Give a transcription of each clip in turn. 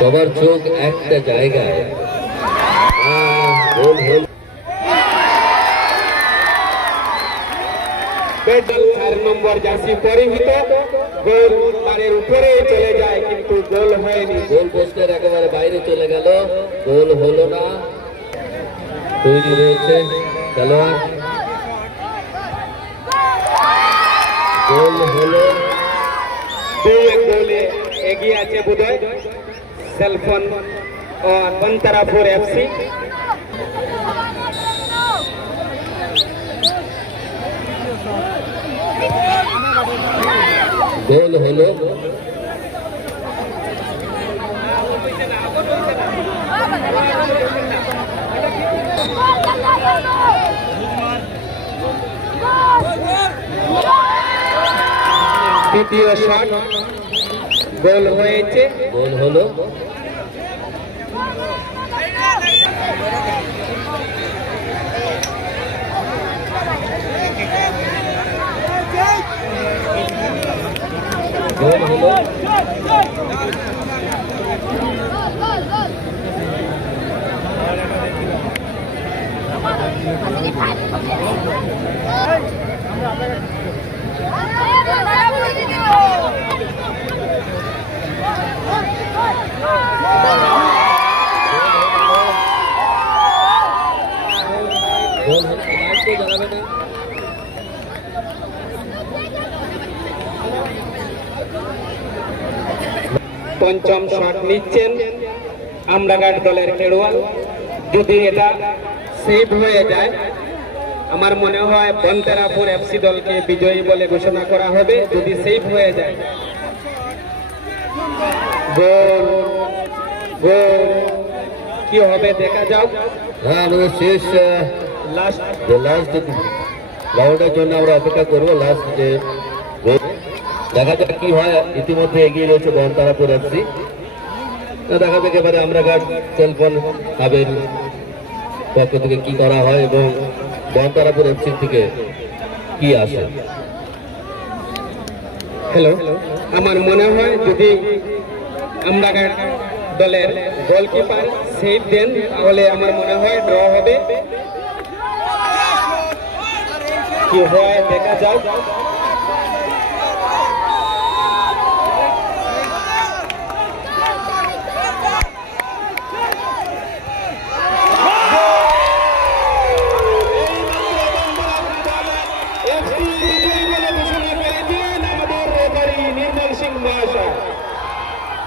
সবার চোখ একটা জায়গায়। চার নম্বর গোল চলে যায়, কিন্তু গোল হয়নি। গোল একেবারে বাইরে চলে গেল। গোল হলো না। তৈরি খেলোয়াড়। গোল হলো। এগিয়ে আছে বোধহয়। সেলফোন ও বন্তরাপুর এফসি গোল হলো তৃতীয় শট গোল হয়েছে। গোল হলো গোল হলো গোল হলো লাইট তো জ্বালাবে না পঞ্চম শট নিচ্ছেন আমরাঘাট দলের খেলোয়াড় যদি এটা সেভ হয়ে যায় আমার মনে হয় বন্তেরাপুর এফসি দলকে বিজয়ী বলে ঘোষণা করা হবে। যদি সেভ হয়ে যায় গোল গোল কি হবে দেখা যাক। হ্যাঁ শেষ লাস্ট লাস্ট রাউন্ডের জন্য আমরা অপেক্ষা করব লাস্ট। দেখা যাক কি হয়। ইতিমধ্যে এগিয়ে রয়েছে বহনতারাপুর এফসি দেখা যাক এবারে আমরা গার্ড সেলফোন হাবের পক্ষ থেকে কি করা হয় এবং বহনতারাপুর এফসি থেকে কি আসে। হ্যালো আমার মনে হয় যদি আমরা দলের গোলকিপার সেভ দেন, তাহলে আমার মনে হয় ড্র হবে। কি হয়, দেখা যাক।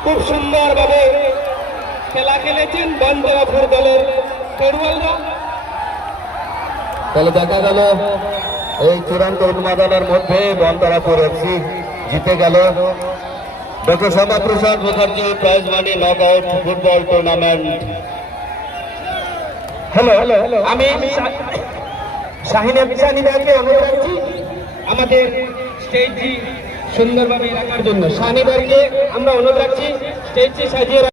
খুব সুন্দর ভাবে খেলা খেলেছেন বন্দরাপুর দলের তাহলে দেখা গেল এই চূড়ান্ত উন্মাদনের মধ্যে বহনতারাপুর এফসি জিতে গেল। Doctor Shyama Prasad Mukherjee prize money knock out football tournament hello hello আমি শাহিন শাহিদাকে অনুরোধ করছি। আমাদের স্টেজটি সুন্দরভাবে রাখার জন্য। শাহিদারকে আমরা অনুরোধ রাখছি স্টেজটি সাজিয়ে